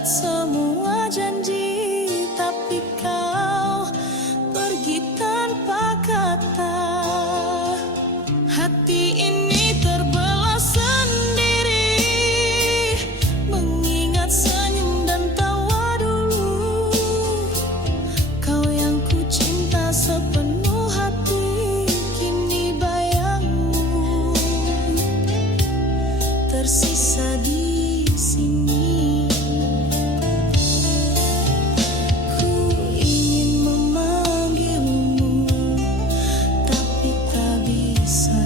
buat semua janji, tapi kau pergi tanpa kata. Hati ini terbelah sendiri, mengingat senyum dan tawa dulu. Kau yang ku cinta sepenuh hati, kini bayangmu tersisa di sini. Ku ingin memanggilmu, tapi tak bisa.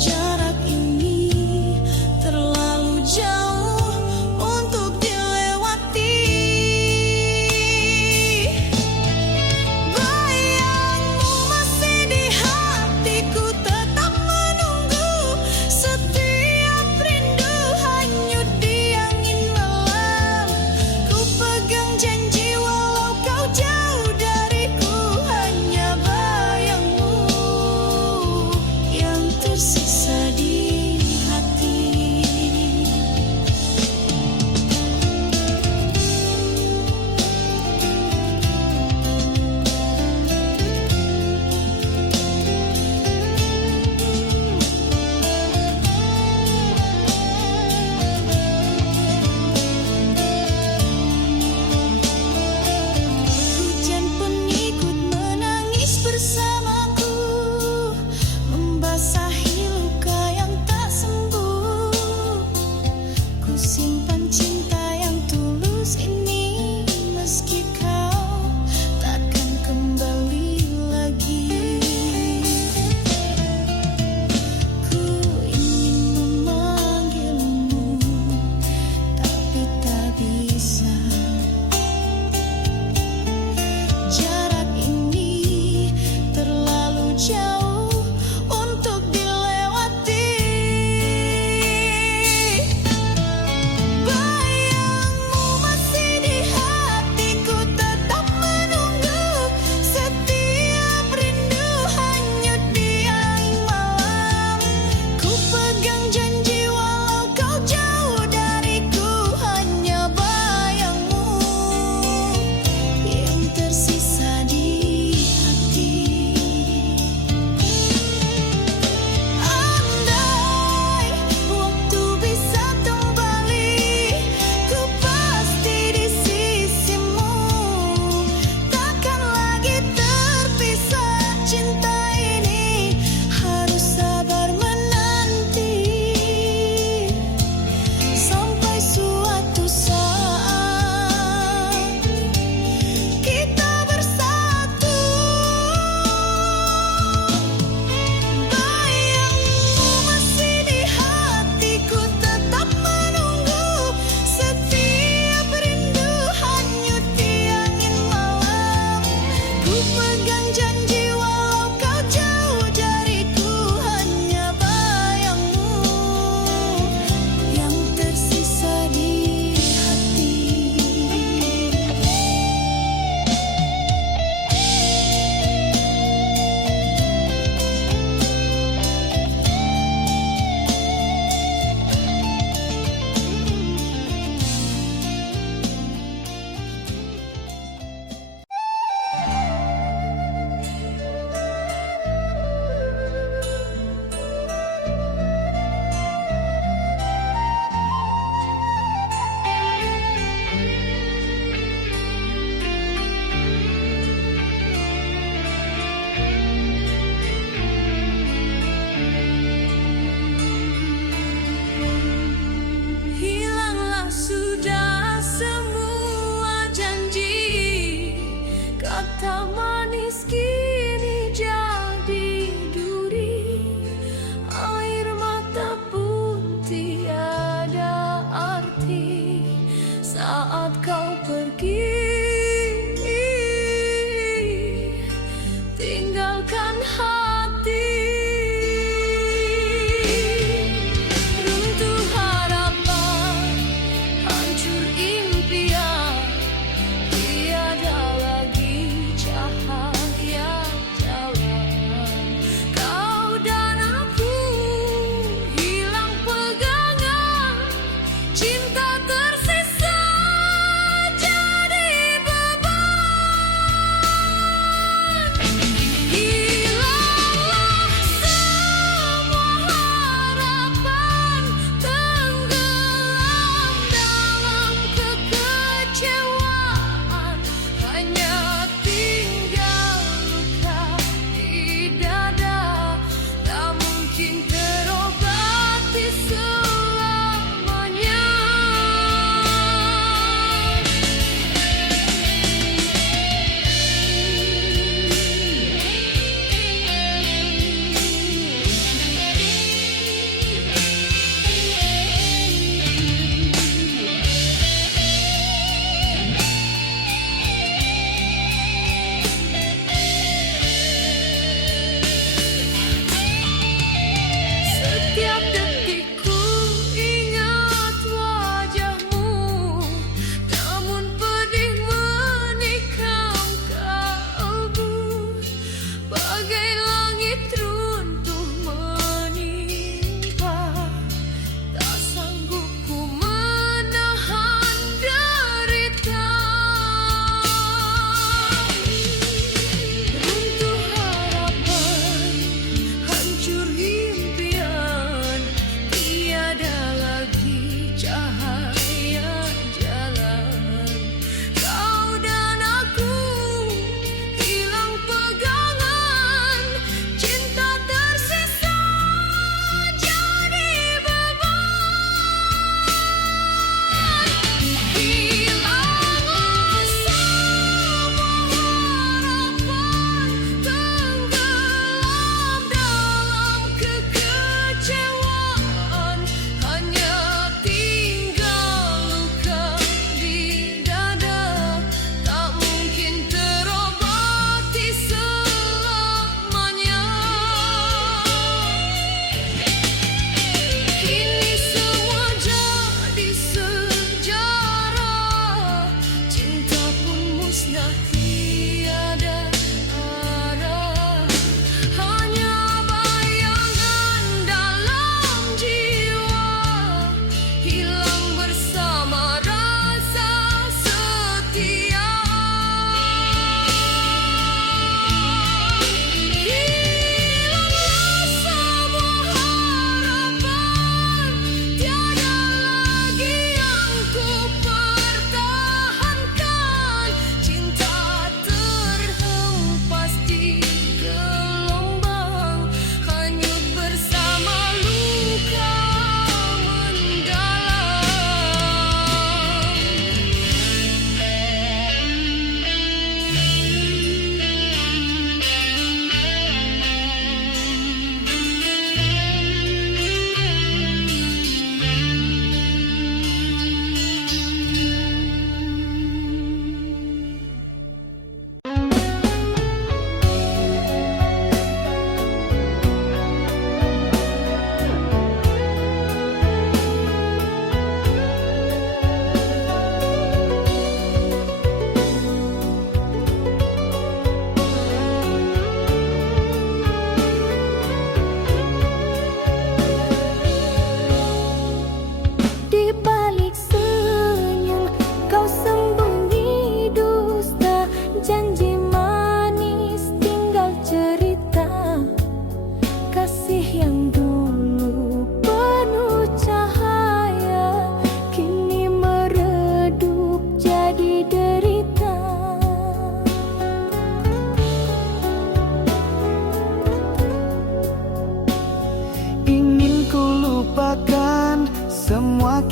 Jarak ini terlalu jauh untuk dilewati. Bayangmu masih di hatiku, tetap menunggu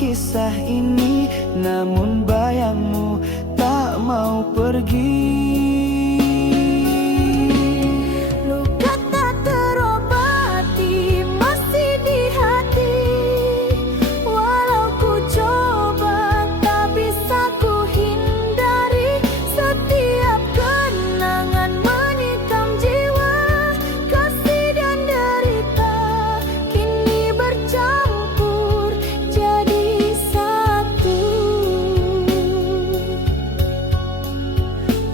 kisah ini, namun bayangmu tak mau pergi. Luka tak terobati masih di hati. Walau ku coba tak bisa ku hindari. Setiap kenangan menikam jiwa. Kasih dan derita kini bercampur jadi satu.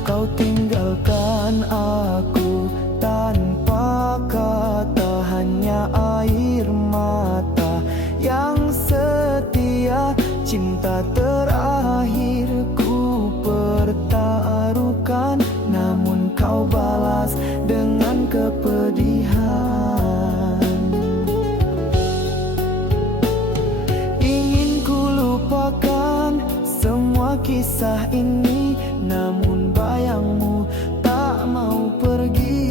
Kau tinggalkan aku tanpa kata, hanya air mata yang setia. Cinta terakhir ku pertaruhkan, namun kau balas dengan kepedihan. Ingin ku lupakan semua kisah ini, namun bayangmu tak mau pergi.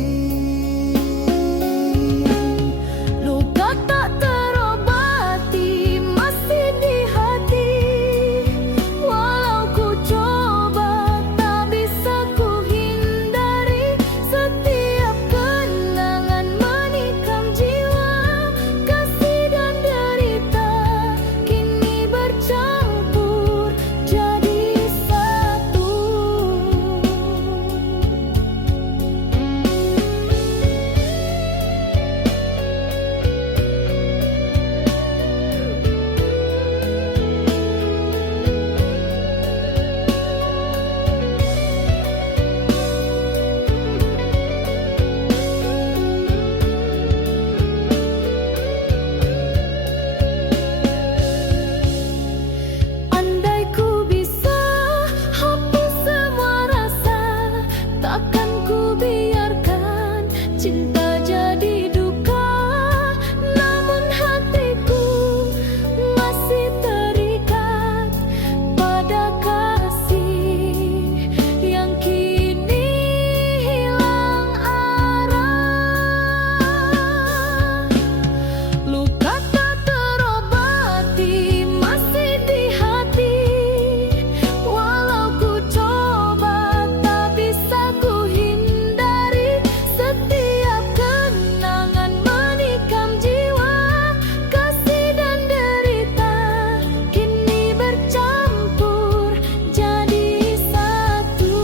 Luka tak terobati masih di hati. Walau ku coba tak bisa ku hindari. Setiap kenangan menikam jiwa. Kasih dan derita kini bercampur jadi satu. Andai ku bisa hapus semua rasa, takkan ku biarkan cinta jadi duka. Namun hatiku masih terikat pada kasih yang kini hilang arah. Luka tak terobati masih di hati. Walau ku coba tak bisa ku hindari. Setiap kenangan menikam jiwa. Kasih dan derita kini bercampur jadi satu.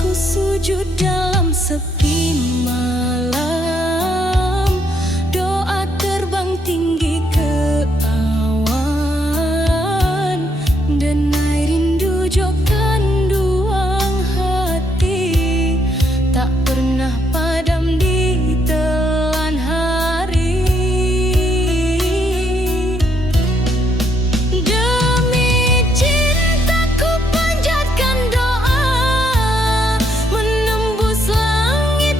Ku sujud dalam sepi malam. Doa terbang tinggi ke awan. Denai rindu jok kanduang hati. Tak pernah padam di telan hari. Demi cintaku panjatkan doa, menembus langit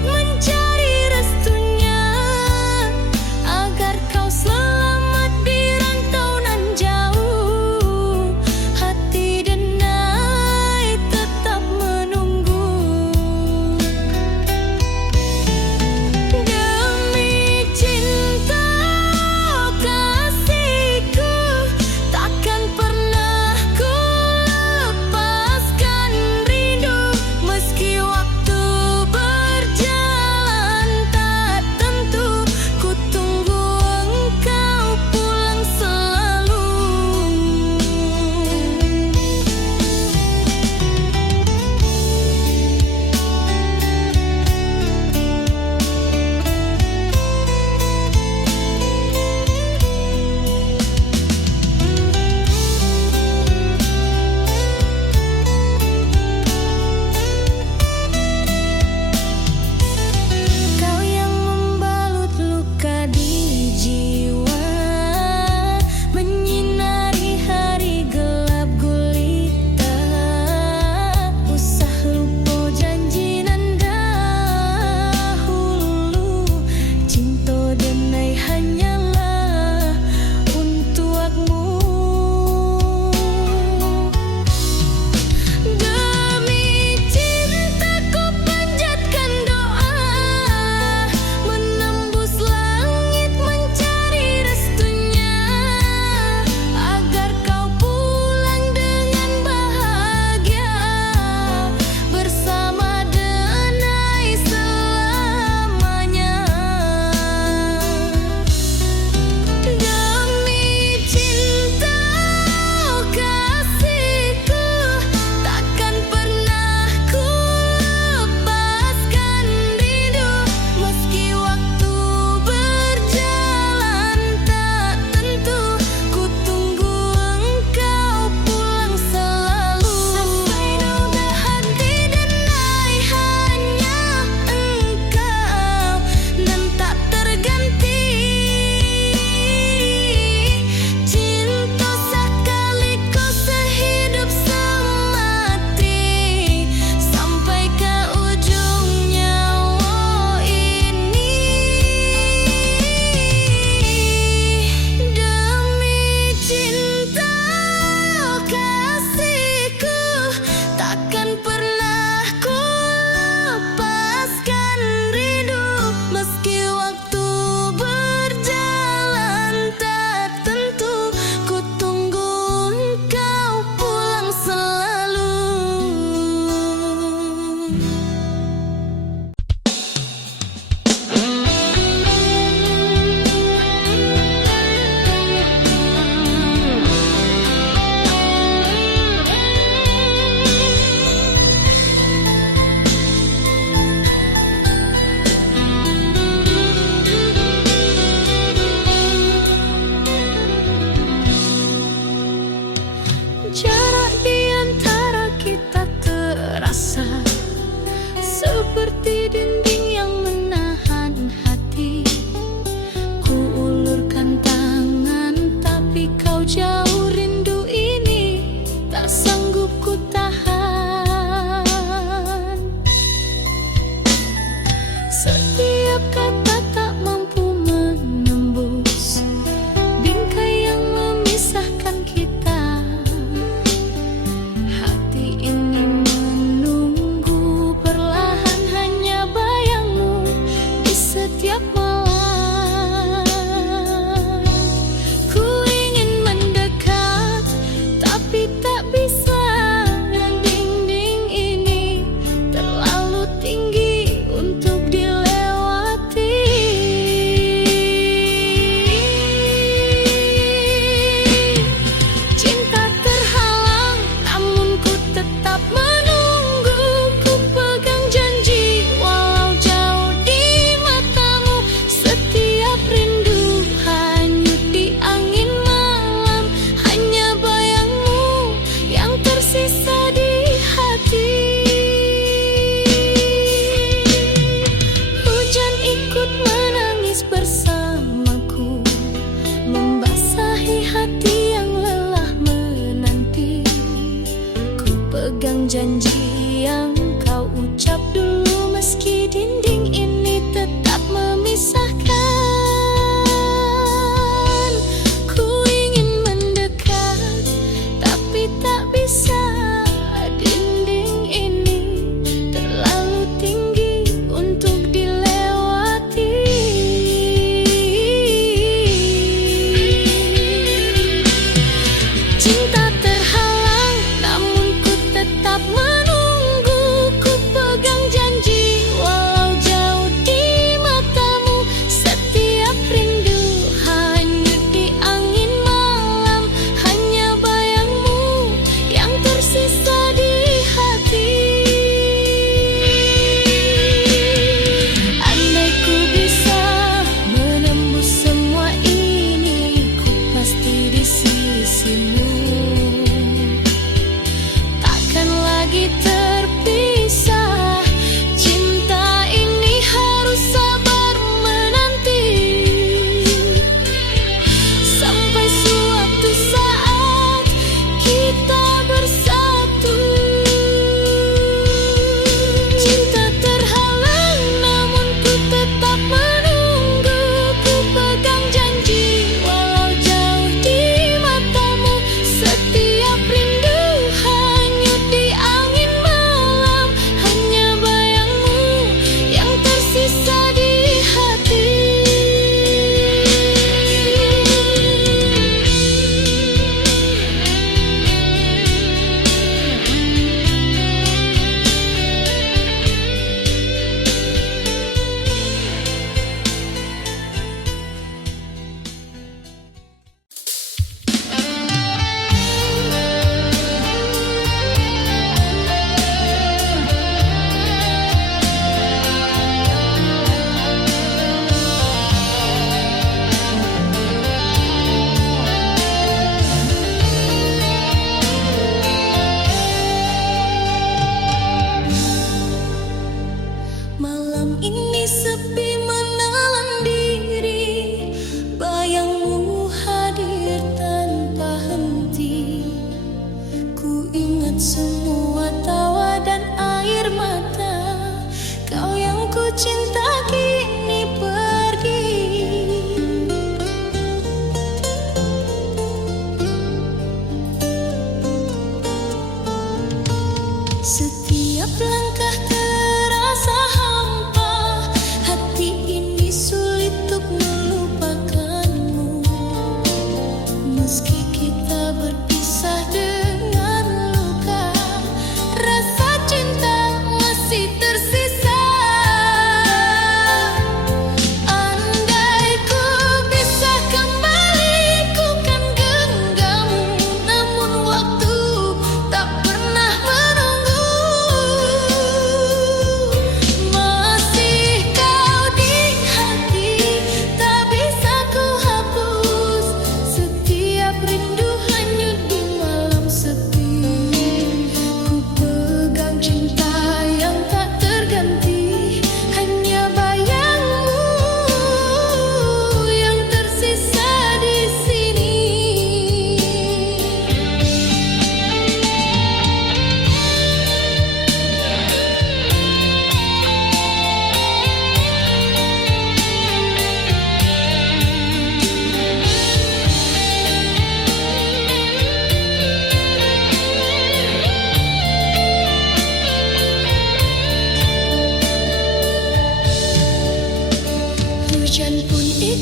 seperti dinding yang menahan hati. Ku ulurkan tangan tapi kau jauh, rindu ini tak sanggup ku tahan. Setiap kata tak mampu menembus bingkai yang memisahkan kita. Hati ini menunggu perlahan hanya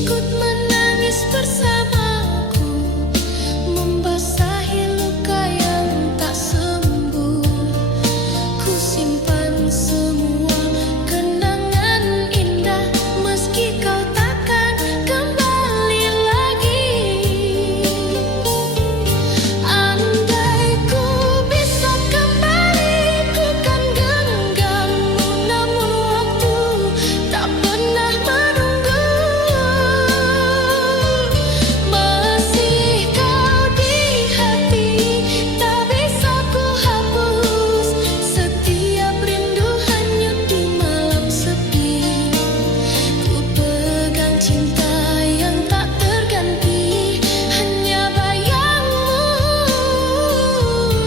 ikut menangis bersamaku, membasahi luka yang tak sembuh. Ku simpan semua kenangan indah, meski kau takkan kembali lagi. Andai ku bisa kembali, ku kan genggammu, namun waktu tak pernah menunggu. Masih kau di hati, tak bisa ku hapus. Setiap rindu hanyut di malam sepi. Ku pegang cinta yang tak terganti, hanya bayangmu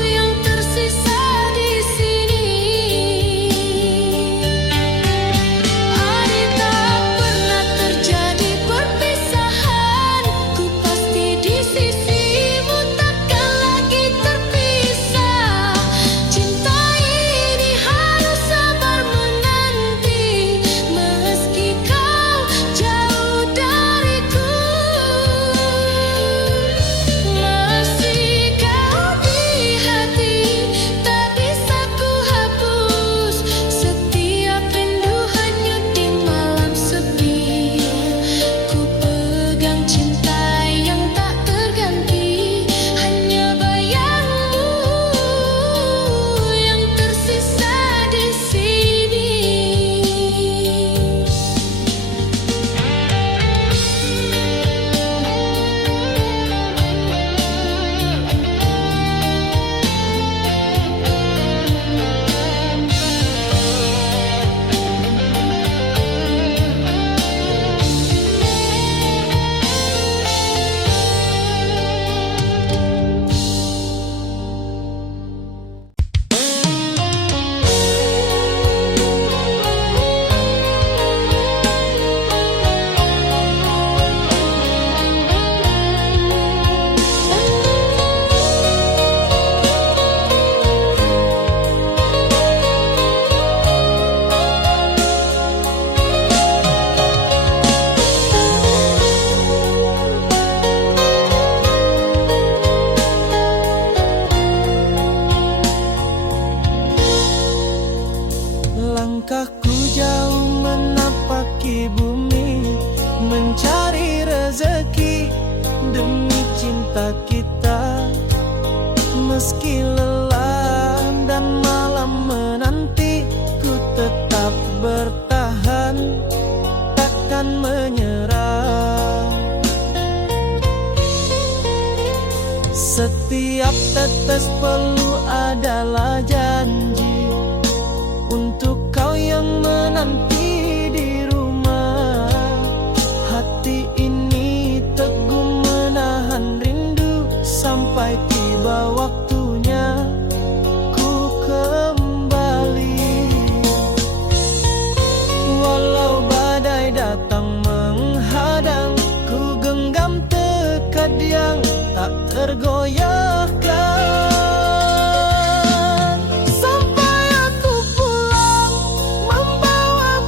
yang tersisa di sini. Andai tak pernah terjadi perpisahan, ku pasti di sisimu, takkan lagi terpisah. Cinta ini harus sabar menanti, meski kau jauh dariku. Masih kau di hati, tak bisa ku hapus. Setiap rindu hanyut di malam sepi. Ku pegang cinta yang tak terganti, hanya bayangmu yang tersisa di sini. Langkahku jauh menapaki bumi, mencari rezeki demi cinta kita. Meski lelah dan malam menanti, ku tetap bertahan, takkan menyerah. Setiap tetes peluh adalah janji untuk kau yang menanti di rumah. Hati ini teguh menahan rindu, sampai tiba waktunya ku kembali. Walau badai datang menghadang, ku genggam tekad yang tak tergoyahkan. Sampai aku pulang membawa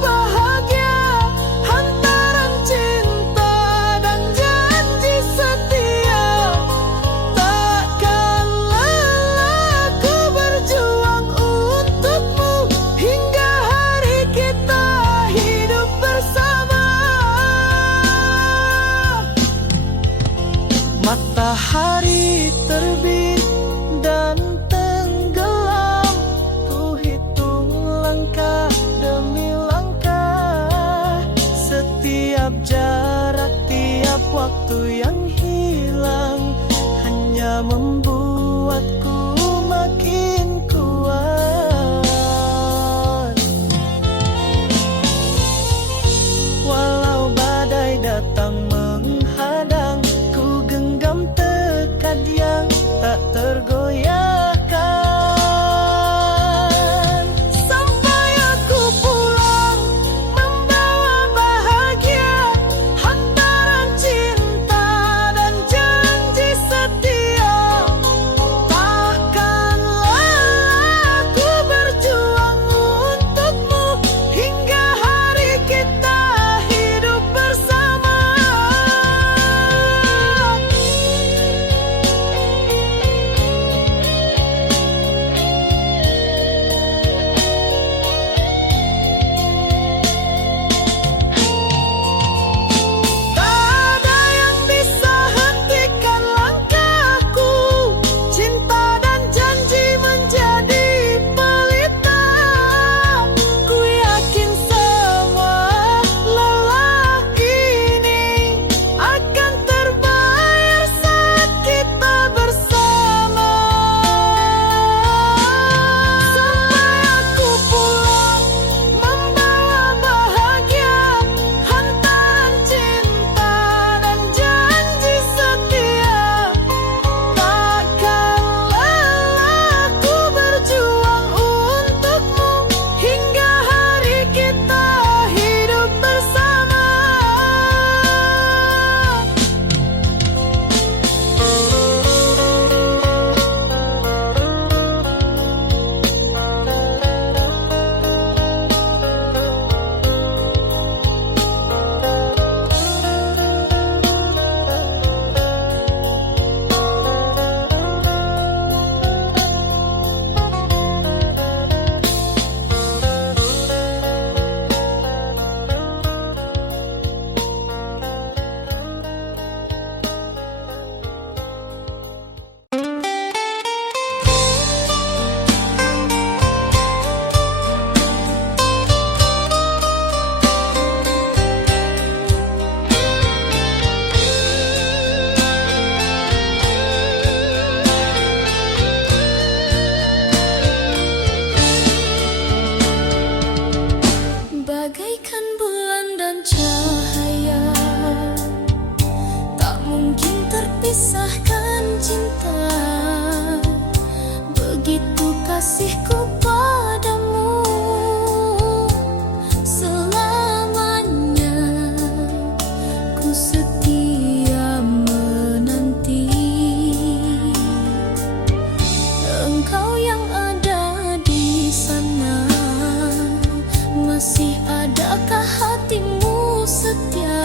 Masih adakah hatimu setia?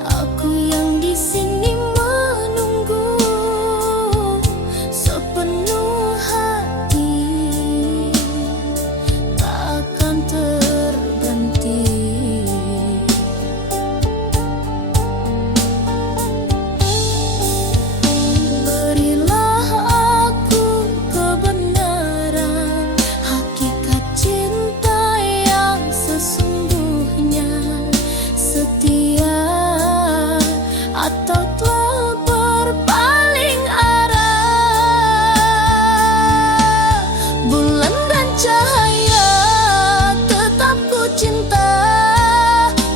Aku yang di sini menunggu sepenuh hati, takkan terganti. Berilah aku kebenaran, hakikat cinta yang sesungguhnya, setia atau telah berpaling arah. Bulan dan cahaya tetap ku cinta,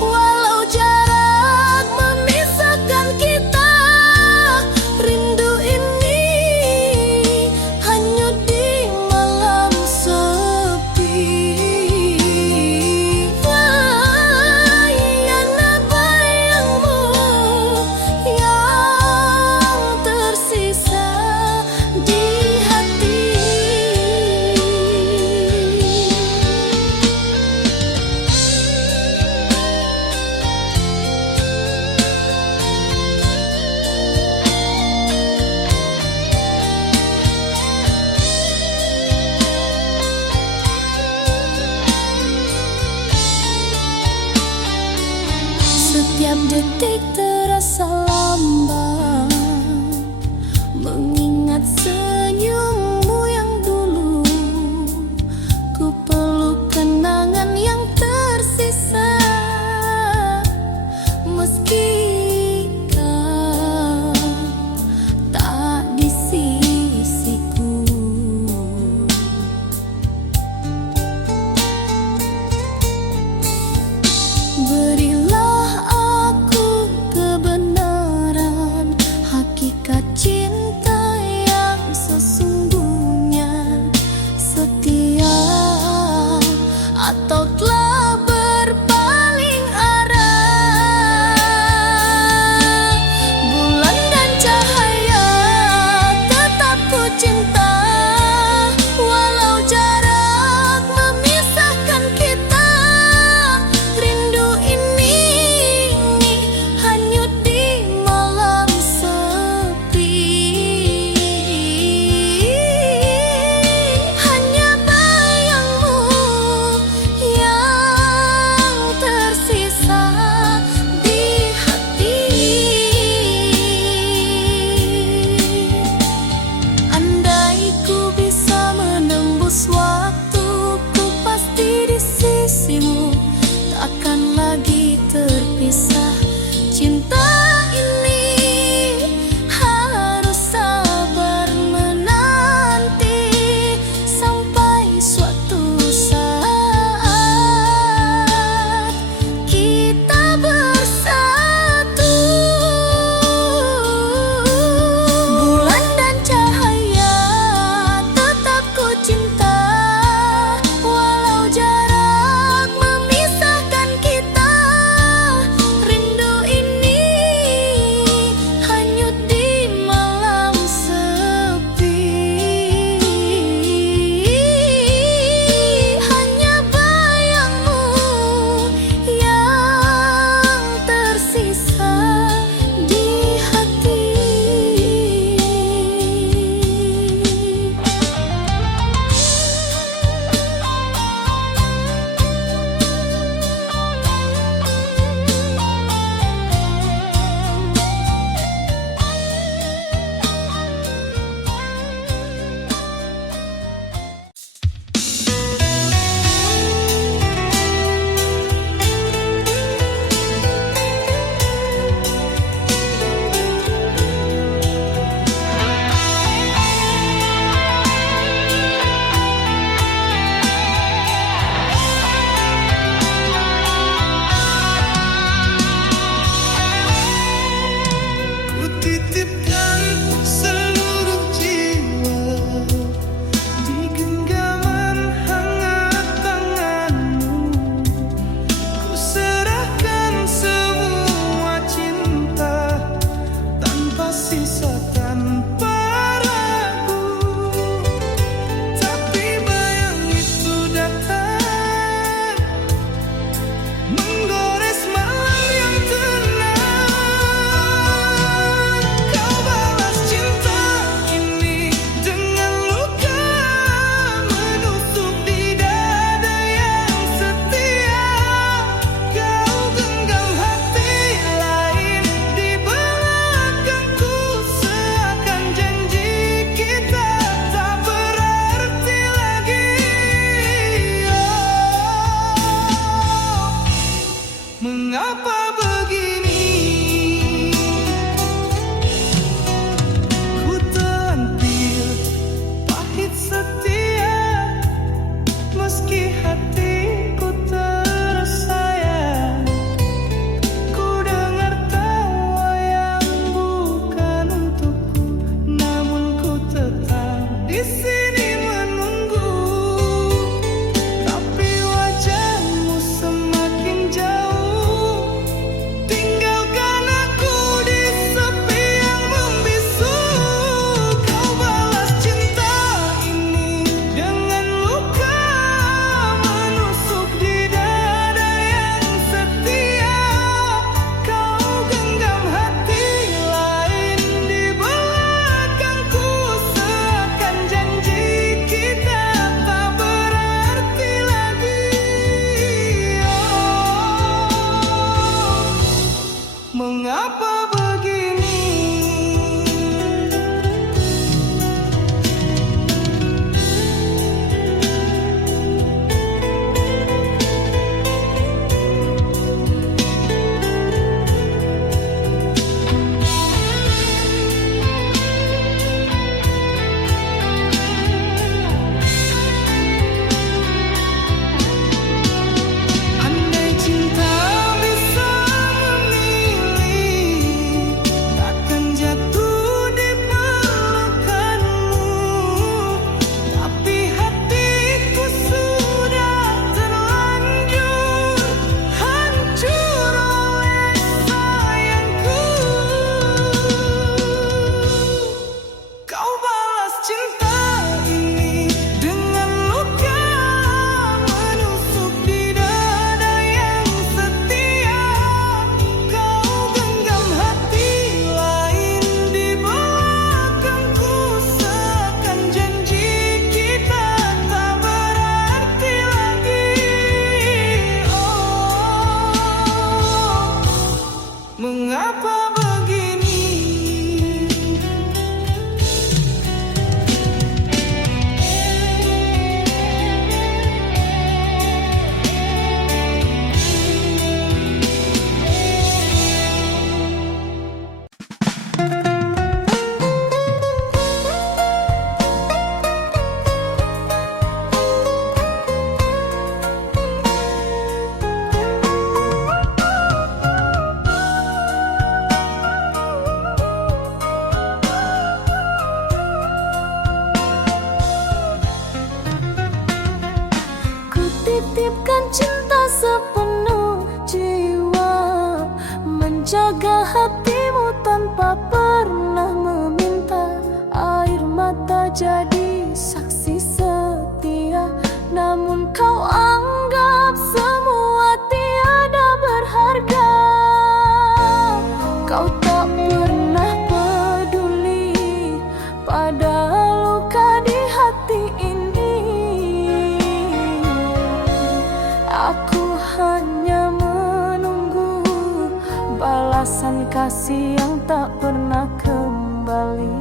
walau jarak memisahkan kita. Rindu ini hanyut di malam sepi. Yana bayangmu yang tersisa di hati. Setiap detik terasa lambat, mengingat senyummu yang dulu. Ku peluk kenangan yang tersisa, meski kau tak di sisiku. Berilah aku hatiku tersayang, ku dengar tawa yang bukan untukku, namun ku tetap di sini menunggu. Tapi wajahmu semakin jauh, tinggalkan aku di sepi yang membisu. Kau balas cinta ini dengan luka menusuk di dada yang setia. Kau genggam hati lain di belakangku, seakan janji kita tak berarti lagi. Oh, mengapa begini? Andai cinta bisa memilih, takkan jatuh di pelukanmu. Tapi hatiku sudah terlanjur hancur oleh sayangku. Kau balas cinta ini dengan luka menusuk di dada yang setia. Kau genggam hati lain di belakangku, seakan janji kita tak berarti lagi. Oh, mengapa begini? Ku titipkan cinta sepenuh jiwa, menjaga hatimu tanpa pernah meminta. Air mata jadi saksi setia, namun kau anggap semua tiada berharga. Kau tak pernah peduli pada luka di hati ini. Aku hanya menunggu balasan kasih yang tak pernah kembali.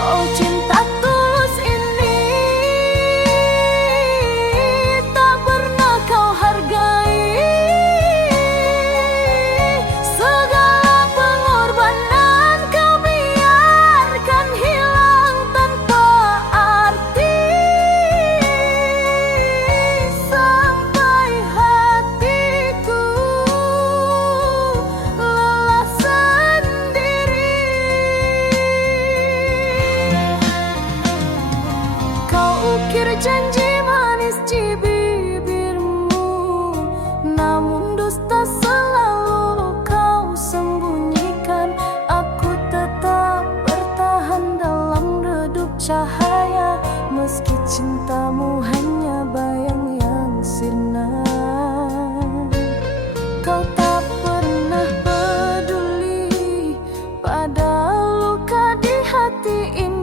Oh, cinta tulus ini tak pernah kau hargai. Segala pengorbanan kau biarkan hilang tanpa arti, sampai hatiku lelah sendiri. Kau ukir janji manis di bibirmu, namun dusta selalu kau sembunyikan. Aku tetap bertahan dalam redup cahaya, meski cintamu hanya bayang yang sirna. Kau tak pernah peduli pada luka di hati ini.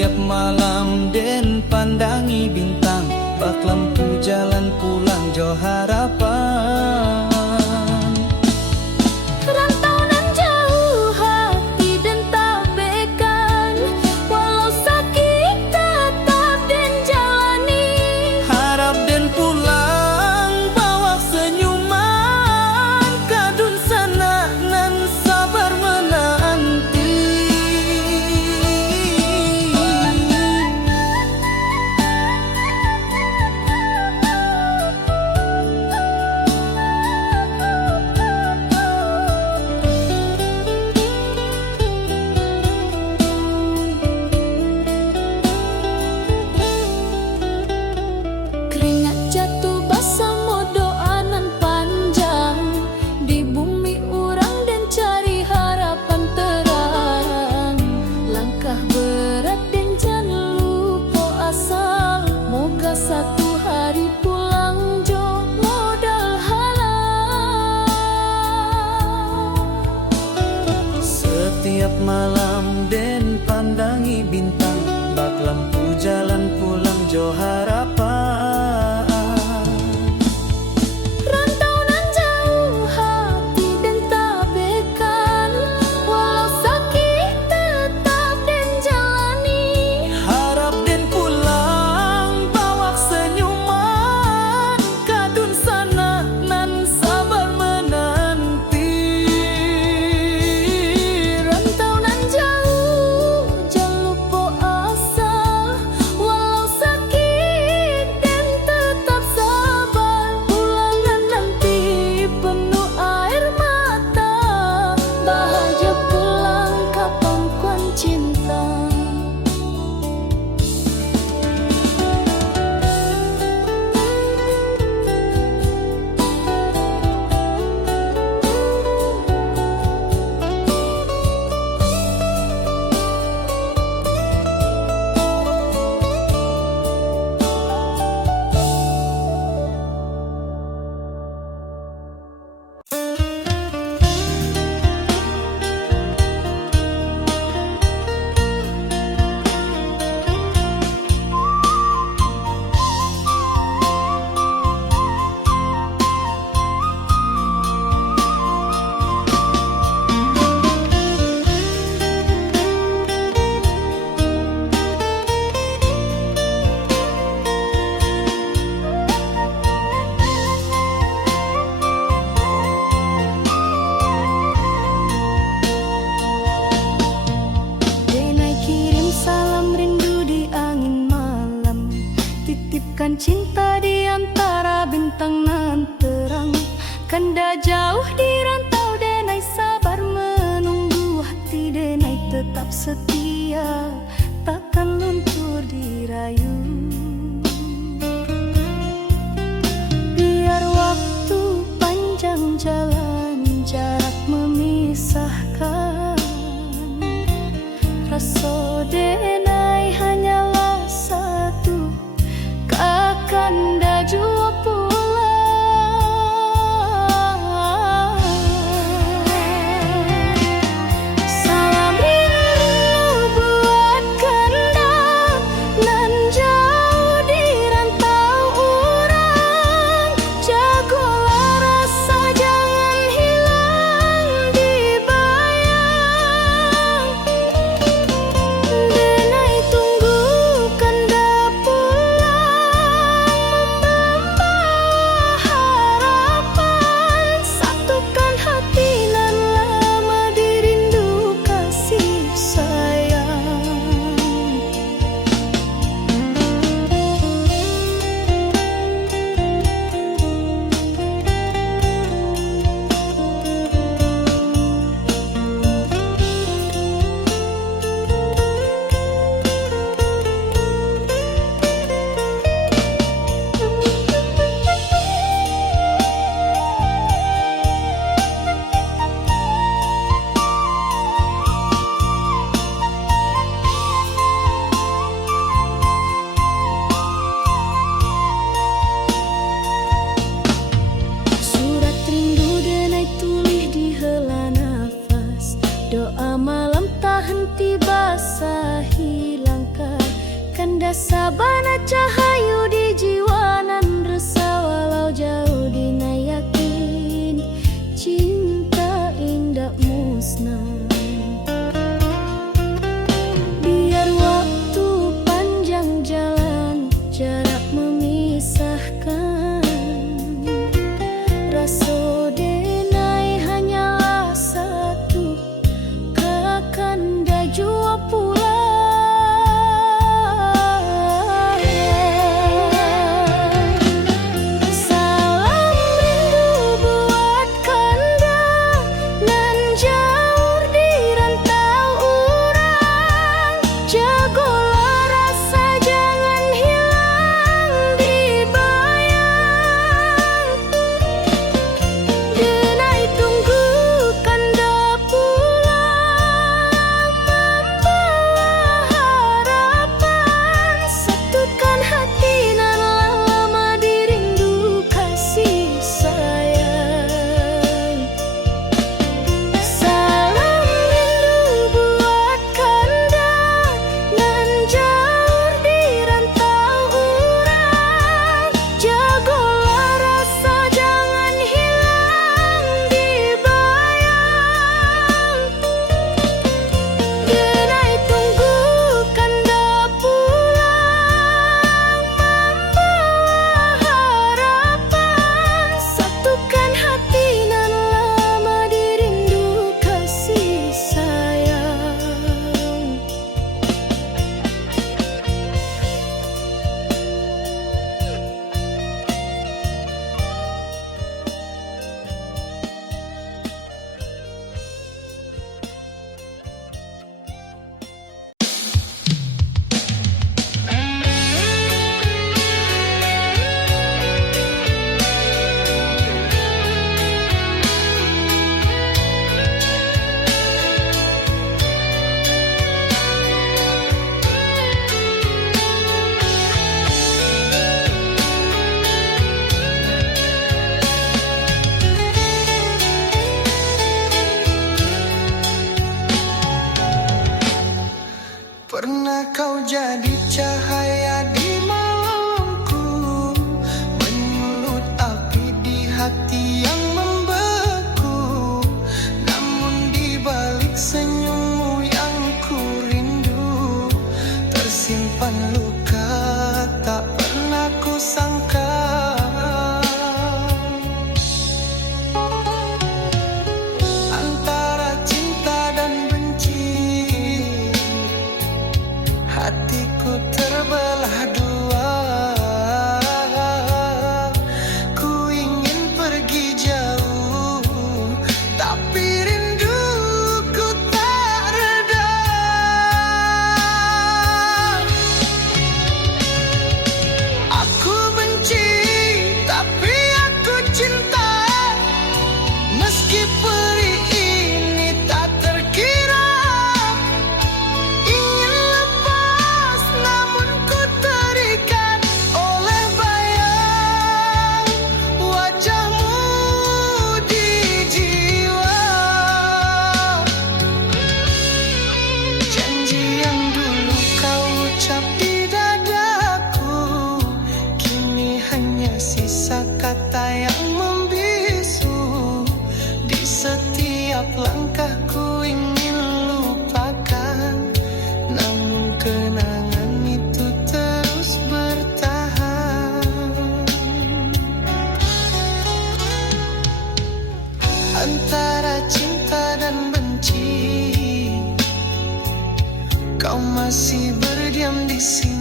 Setiap malam den pandangi bintang, bak lampu jalan pulang jo harapan. Rantau nan jauh hati dan tak bekan, walau sakit tetap den jalani. Harap den pulang bawa senyuman, kadun sana nan sabar menanti. Keringat jatuh basah mo doa nan panjang, di bumi urang dan cari harapan terang. Langkah berat dan jangan lupa asal, moga satu hari pulang jo modal halal. Setiap malam den pandangi bintang, bak lampu jalan pulang jo harapan. Rantau nan jauh hati dan tak bekan, walau sakit tetap den jalani. Harap den pulang bawa senyuman, kadun sana nan sabar menanti. Rantau nan jauh jangan lupa asal, walau sakit dan tetap sabar. Pulangan nanti penuh air mata, bahagia pulang kapan kuan cinta. Denai kirim salam rindu di angin malam, titipkan cinta di antara bintang nan terang. Kanda jauh di rantau denai sabar menunggu, hati denai tetap setia, takkan luntur dirayu. Biar waktu panjang jalan, jarak memisahkan, rasa denai hanyalah satu, kakanda jua pulang. Salam rindu buat kanda nan jauh di rantau urang, jagolah rasa jangan hilang di Rasa bana cahayu di jiwa nan resah walau jauh dina yakin cinta indah musnah. Biar waktu panjang jalan jarak memisahkan, rasa denai hanyalah satu, kakanda jua pulang. Pernah kau jadi cahaya di malamku, menyulut api di hati yang membeku. Namun di balik senyummu yang ku rindu, tersimpan luka tak pernah ku sangka. Antara cinta dan benci, hatiku terbelah dua. Ku ingin pergi jauh, tapi rinduku tak reda. Aku benci, tapi aku cinta. Meski perih ini tak terkira, ingin lepas namun ku terikat oleh bayang wajahmu di jiwa. Janji yang dulu kau ucap di dadaku, kini hanya sisa kata yang membisu. Di setiap langkahku ingin lupakan, namun kenangan itu terus bertahan. Antara cinta dan benci, kau masih berdiam di sini.